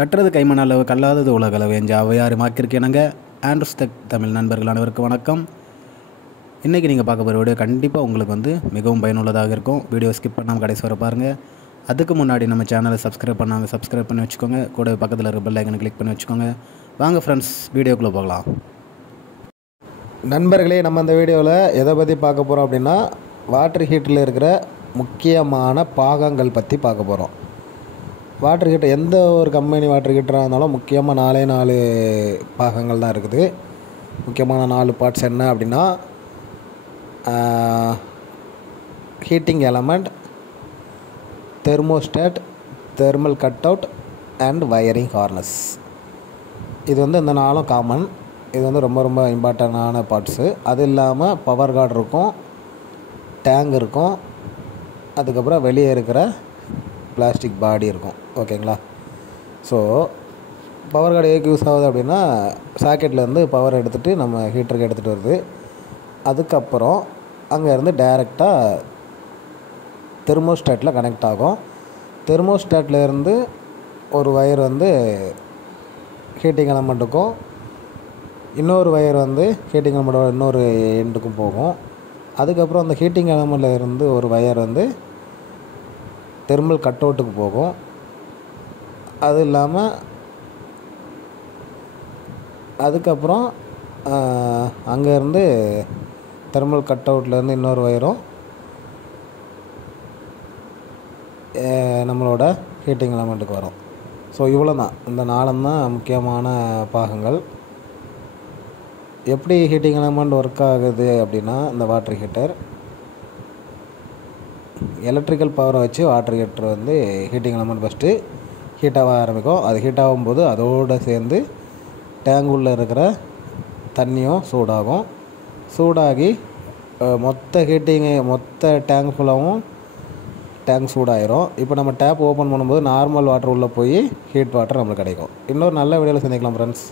கட்டுறது கைமண் அளவு கல்லாதது உலகளவு என்ற ஔவையாறு மாக்கிருக்கேனுங்க. ஆண்ட்ரூஸ் டெக் தமிழ் நண்பர்கள் அனைவருக்கும் வணக்கம். இன்றைக்கி நீங்கள் பார்க்க போகிற வீடியோ கண்டிப்பாக உங்களுக்கு மிகவும் பயனுள்ளதாக இருக்கும். வீடியோ ஸ்கிப் பண்ணாமல் கடைசி வர பாருங்கள். அதுக்கு முன்னாடி நம்ம சேனலை சப்ஸ்கிரைப் பண்ணி வச்சுக்கோங்க. கூட பக்கத்தில் இருக்க பெல் ஐக்கனை கிளிக் பண்ணி வச்சுக்கோங்க. வாங்க ஃப்ரெண்ட்ஸ், வீடியோக்குள்ளே போகலாம். நண்பர்களே, நம்ம இந்த வீடியோவில் எதை பற்றி பார்க்க போகிறோம் அப்படின்னா, வாட்டர் ஹீட்டரில் இருக்கிற முக்கியமான பாகங்கள் பற்றி பார்க்க போகிறோம். வாட்டர் ஹீட்டர், எந்த ஒரு கம்பெனி வாட்டர் ஹீட்டராக இருந்தாலும் முக்கியமாக 4 பாகங்கள் தான் இருக்குது. முக்கியமான 4 பார்ட்ஸ் என்ன அப்படின்னா, heating element, thermostat, thermal cut out and wiring harness. இது இந்த 4 காமன். இது ரொம்ப ரொம்ப இம்பார்ட்டண்டான பார்ட்ஸு. அது இல்லாமல் பவர் கார்டு இருக்கும், டேங்க் இருக்கும், அதுக்கப்புறம் வெளியே இருக்கிற பிளாஸ்டிக் பாடி இருக்கும். ஓகேங்களா? ஸோ பவர் கார்டு எதுக்கு யூஸ் ஆகுது அப்படின்னா, சாக்கெட்லேருந்து பவர் எடுத்துகிட்டு நம்ம ஹீட்டருக்கு எடுத்துகிட்டு வருது. அதுக்கப்புறம் அங்கேருந்து டைரெக்டாக தெர்மோஸ்டாட்டில் கனெக்ட் ஆகும். தெர்மோஸ்டாட்லேருந்து ஒரு வயர் ஹீட்டிங் எலமெண்ட்டுக்கும், இன்னொரு வயர் ஹீட்டிங் எலமெண்ட்டோட இன்னொரு எண்டுக்கும் போகும். அதுக்கப்புறம் அந்த ஹீட்டிங் எலமெண்ட்டில் இருந்து ஒரு வயர் தெர்மல் கட் அவுட்டுக்கு போகும். அது இல்லாமல் அதுக்கப்புறம் அங்கேருந்து தெர்மல் கட் அவுட்லேருந்து இன்னொரு வயரும் நம்மளோட ஹீட்டிங் எலமெண்ட்டுக்கு வரும். ஸோ இவ்வளோ தான், இந்த 4 தான் முக்கியமான பாகங்கள். எப்படி ஹீட்டிங் எலமெண்ட் ஒர்க் ஆகுது அப்படின்னா, இந்த வாட்டர் ஹீட்டர் எலக்ட்ரிக்கல் பவரை வச்சு water heater heating element first heat ஆக ஆரம்பிக்கும். அது ஹீட் ஆகும்போது அதோடு சேர்ந்து டேங்க் உள்ளே இருக்கிற தண்ணியும் சூடாகும். சூடாகி மொத்த டேங்க் ஃபுல்லாகவும் டேங்க் சூடாயிரும். இப்போ நம்ம டேப் ஓப்பன் பண்ணும்போது நார்மல் வாட்டர் உள்ளே போய் ஹீட் வாட்டர் நம்மளுக்கு கிடைக்கும். இன்னொரு நல்ல வீடியோவில் சந்திக்கலாம் ஃப்ரெண்ட்ஸ்.